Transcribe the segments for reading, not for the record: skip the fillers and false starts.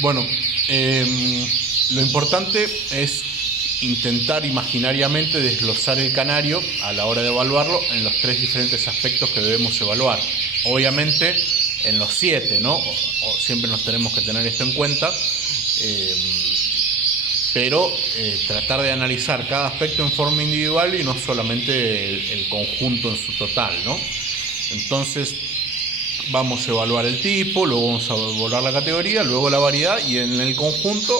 Bueno, lo importante es intentar imaginariamente desglosar el canario a la hora de evaluarlo en los tres diferentes aspectos que debemos evaluar. Obviamente en los 7, ¿no? Siempre nos tenemos que tener esto en cuenta, pero tratar de analizar cada aspecto en forma individual y no solamente el conjunto en su total, ¿no? Entonces vamos a evaluar el tipo, luego vamos a evaluar la categoría, luego la variedad y en el conjunto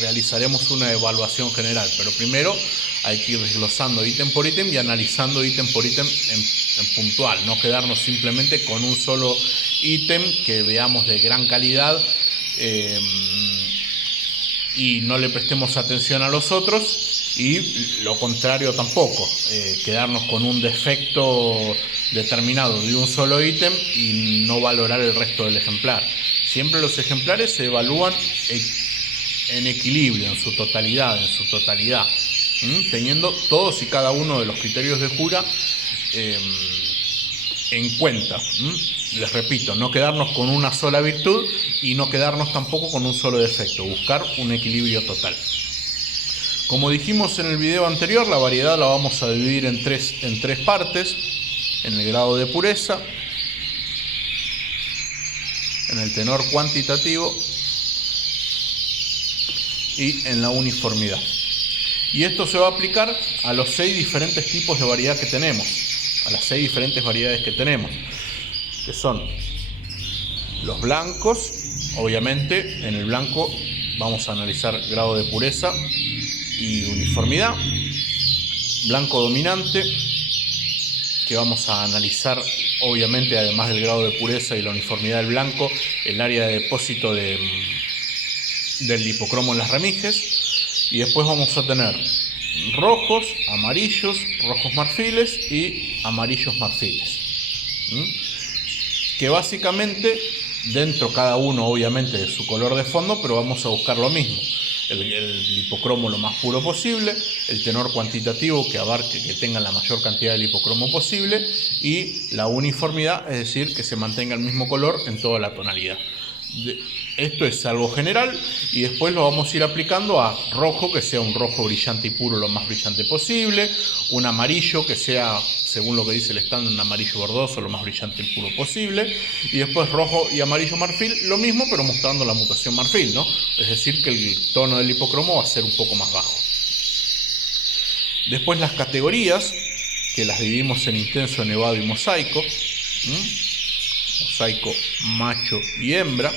realizaremos una evaluación general. Pero primero hay que ir desglosando ítem por ítem y analizando ítem por ítem en puntual, no quedarnos simplemente con un solo ítem que veamos de gran calidad y no le prestemos atención a los otros, y lo contrario tampoco, quedarnos con un defecto determinado de un solo ítem y no valorar el resto del ejemplar. Siempre los ejemplares se evalúan en equilibrio, en su totalidad, teniendo todos y cada uno de los criterios de Jura en cuenta. Les repito, no quedarnos con una sola virtud y no quedarnos tampoco con un solo defecto, buscar un equilibrio total. Como dijimos en el video anterior, la variedad la vamos a dividir en tres partes: en el grado de pureza, en el tenor cuantitativo y en la uniformidad. Y esto se va a aplicar a los 6 diferentes tipos de variedad que tenemos, a las 6 diferentes variedades que tenemos, que son los blancos. Obviamente en el blanco vamos a analizar grado de pureza y uniformidad. Blanco dominante, que vamos a analizar obviamente, además del grado de pureza y la uniformidad del blanco, el área de depósito del lipocromo en las remiges. Y después vamos a tener rojos, amarillos, rojos marfiles y amarillos marfiles, que básicamente dentro cada uno obviamente de su color de fondo, pero vamos a buscar lo mismo: el lipocromo lo más puro posible, el tenor cuantitativo que abarque, que tenga la mayor cantidad de lipocromo posible, y la uniformidad, es decir, que se mantenga el mismo color en toda la tonalidad. Esto es algo general, y después lo vamos a ir aplicando a rojo, que sea un rojo brillante y puro lo más brillante posible, un amarillo que sea, según lo que dice el estándar, un amarillo verdoso lo más brillante y puro posible, y después rojo y amarillo marfil, lo mismo pero mostrando la mutación marfil, ¿no? Es decir, que el tono del hipocromo va a ser un poco más bajo. Después las categorías, que las dividimos en intenso, nevado y mosaico. Mosaico macho y hembra,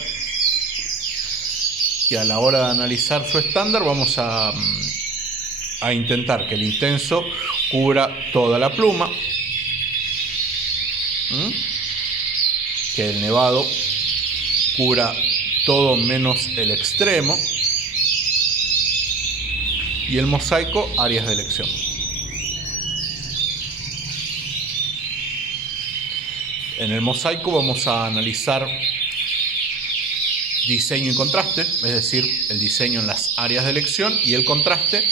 que a la hora de analizar su estándar vamos a intentar que el intenso cubra toda la pluma, que el nevado cubra todo menos el extremo, y el mosaico áreas de elección. En el mosaico vamos a analizar diseño y contraste, es decir, el diseño en las áreas de elección y el contraste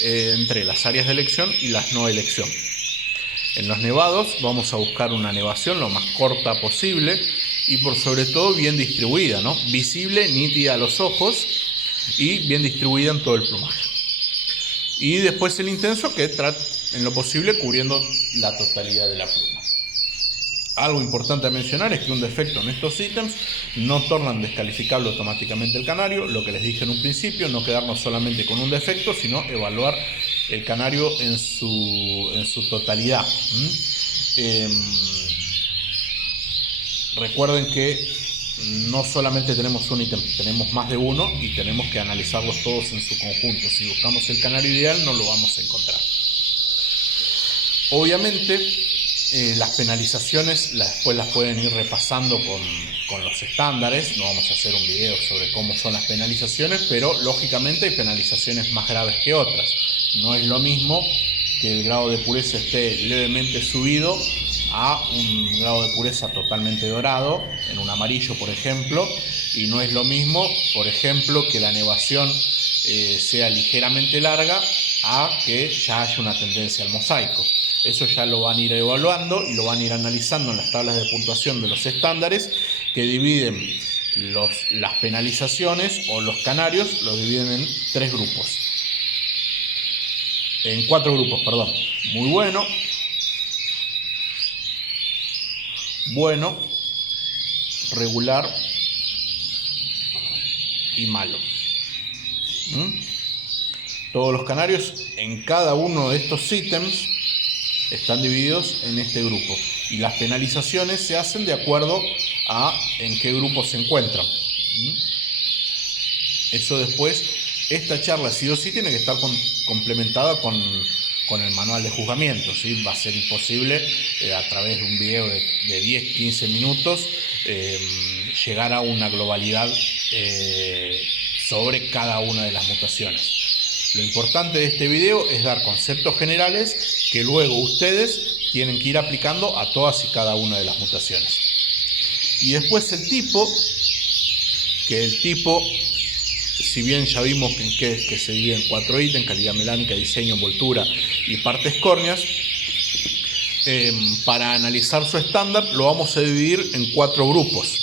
entre las áreas de elección y las no elección. En los nevados vamos a buscar una nevación lo más corta posible y por sobre todo bien distribuida, ¿no? Visible, nítida a los ojos y bien distribuida en todo el plumaje. Y después el intenso, que trata en lo posible cubriendo la totalidad de la pluma. Algo importante a mencionar es que un defecto en estos ítems no tornan descalificable automáticamente el canario. Lo que les dije en un principio, no quedarnos solamente con un defecto, sino evaluar el canario en su totalidad. Recuerden que no solamente tenemos un ítem, tenemos más de uno y tenemos que analizarlos todos en su conjunto. Si buscamos el canario ideal no lo vamos a encontrar. Obviamente las penalizaciones después las pueden ir repasando con los estándares. No vamos a hacer un video sobre cómo son las penalizaciones, pero lógicamente hay penalizaciones más graves que otras. No es lo mismo que el grado de pureza esté levemente subido a un grado de pureza totalmente dorado, en un amarillo por ejemplo, y no es lo mismo, por ejemplo, que la nevación sea ligeramente larga a que ya haya una tendencia al mosaico. Eso ya lo van a ir evaluando y lo van a ir analizando en las tablas de puntuación de los estándares, que dividen Las penalizaciones o los canarios los dividen en 3 grupos. En 4 grupos, perdón. Muy bueno, bueno, regular y malo. Todos los canarios en cada uno de estos ítems están divididos en este grupo. Y las penalizaciones se hacen de acuerdo a en qué grupo se encuentran. Eso después, esta charla sí o sí tiene que estar complementada con el manual de juzgamiento, ¿sí? Va a ser imposible a través de un video de 10-15 minutos llegar a una globalidad sobre cada una de las mutaciones. Lo importante de este video es dar conceptos generales que luego ustedes tienen que ir aplicando a todas y cada una de las mutaciones. Y después el tipo, si bien ya vimos que se divide en 4 ítems: calidad melánica, diseño, envoltura y partes córneas, para analizar su estándar lo vamos a dividir en 4 grupos,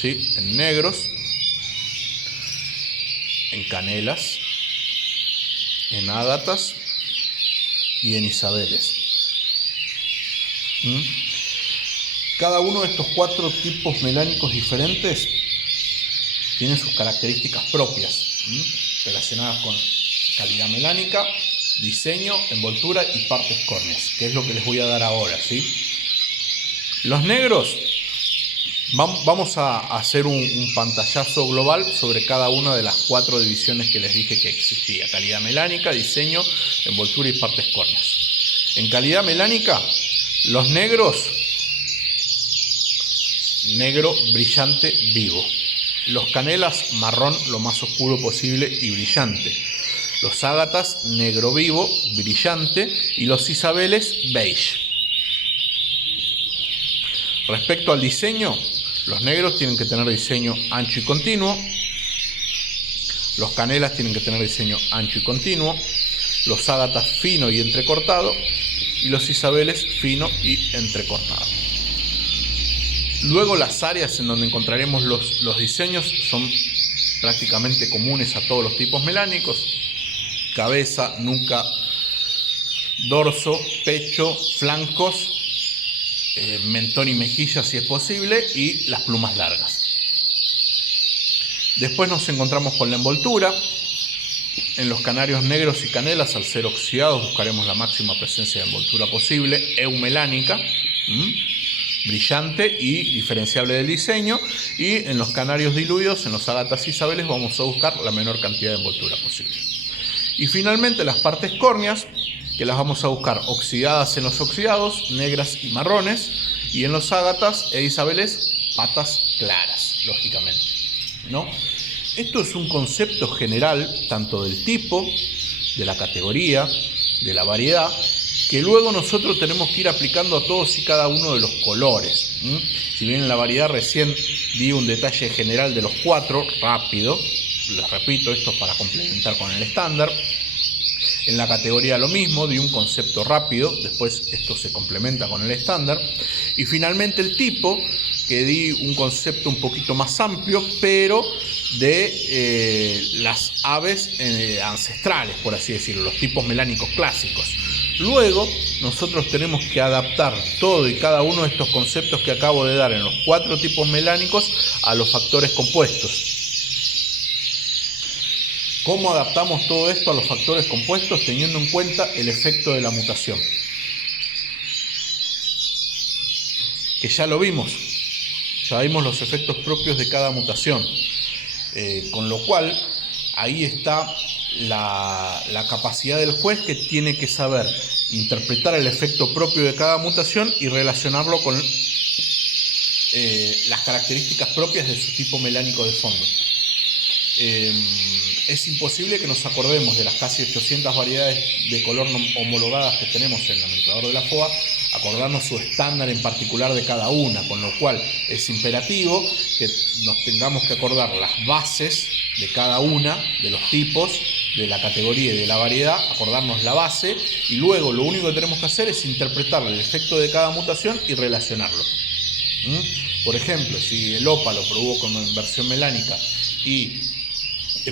¿sí? En negros, en canelas, en ágatas y en isabeles. Cada uno de estos 4 tipos melánicos diferentes tiene sus características propias, relacionadas con calidad melánica, diseño, envoltura y partes córneas, que es lo que les voy a dar ahora, ¿sí? Los negros, vamos a hacer un pantallazo global sobre cada una de las 4 divisiones que les dije que existía: calidad melánica, diseño, envoltura y partes córneas. En calidad melánica, los negros, negro brillante vivo. Los canelas, marrón lo más oscuro posible y brillante. Los ágatas, negro vivo, brillante. Y los isabeles, beige. Respecto al diseño, los negros tienen que tener diseño ancho y continuo. Los canelas tienen que tener diseño ancho y continuo. Los ágatas, fino y entrecortado. Y los isabeles, fino y entrecortado. Luego, las áreas en donde encontraremos los diseños son prácticamente comunes a todos los tipos melánicos: cabeza, nuca, dorso, pecho, flancos, mentón y mejilla si es posible, y las plumas largas. Después nos encontramos con la envoltura. En los canarios negros y canelas, al ser oxidados, buscaremos la máxima presencia de envoltura posible, eumelánica, brillante y diferenciable del diseño. Y en los canarios diluidos, en los ágatas y isabeles, vamos a buscar la menor cantidad de envoltura posible. Y finalmente las partes córneas, que las vamos a buscar oxidadas en los oxidados, negras y marrones, y en los ágatas e isabeles, patas claras, lógicamente, ¿no? Esto es un concepto general tanto del tipo, de la categoría, de la variedad, que luego nosotros tenemos que ir aplicando a todos y cada uno de los colores. Si bien en la variedad recién di un detalle general de los 4, rápido, les repito, esto es para complementar con el estándar. En la categoría lo mismo, di un concepto rápido, después esto se complementa con el estándar. Y finalmente el tipo, que di un concepto un poquito más amplio, pero de las aves ancestrales, por así decirlo, los tipos melánicos clásicos. Luego nosotros tenemos que adaptar todo y cada uno de estos conceptos que acabo de dar en los 4 tipos melánicos a los factores compuestos. ¿Cómo adaptamos todo esto a los factores compuestos? Teniendo en cuenta el efecto de la mutación, que ya lo vimos, ya vimos los efectos propios de cada mutación, con lo cual ahí está la capacidad del juez, que tiene que saber interpretar el efecto propio de cada mutación y relacionarlo con las características propias de su tipo melánico de fondo. Es imposible que nos acordemos de las casi 800 variedades de color homologadas que tenemos en el nomenclador de la FOA, acordarnos su estándar en particular de cada una, con lo cual es imperativo que nos tengamos que acordar las bases de cada una de los tipos, de la categoría y de la variedad, acordarnos la base, y luego lo único que tenemos que hacer es interpretar el efecto de cada mutación y relacionarlo. Por ejemplo, si el ópalo provoca una inversión melánica y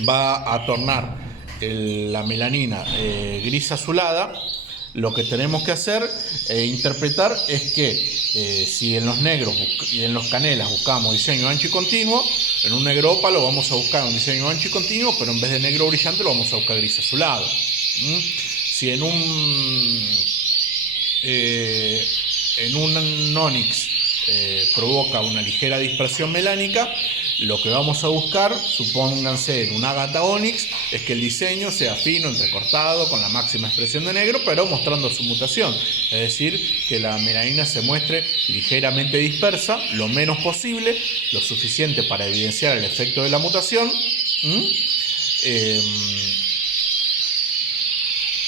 va a tornar la melanina gris azulada, lo que tenemos que hacer e interpretar es que si en los negros y en los canelas buscamos diseño ancho y continuo, en un negro ópalo vamos a buscar un diseño ancho y continuo, pero en vez de negro brillante lo vamos a buscar gris azulado. Si en un ónix provoca una ligera dispersión melánica, lo que vamos a buscar, supónganse en un ágata ónix, es que el diseño sea fino, entrecortado, con la máxima expresión de negro, pero mostrando su mutación. Es decir, que la melanina se muestre ligeramente dispersa, lo menos posible, lo suficiente para evidenciar el efecto de la mutación,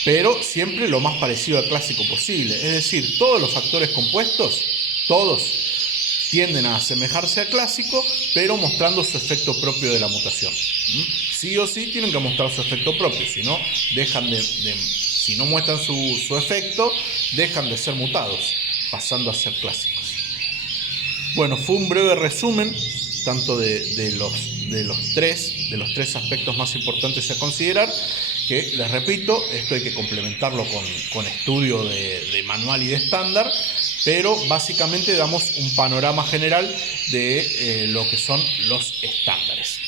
pero siempre lo más parecido al clásico posible. Es decir, todos los factores compuestos, todos, tienden a asemejarse al clásico, pero mostrando su efecto propio de la mutación. Sí o sí tienen que mostrar su efecto propio, si no, si no muestran su efecto, dejan de ser mutados, pasando a ser clásicos. Bueno, fue un breve resumen, tanto de los tres aspectos más importantes a considerar, que les repito, esto hay que complementarlo con estudio de manual y de estándar, pero básicamente damos un panorama general de lo que son los estándares.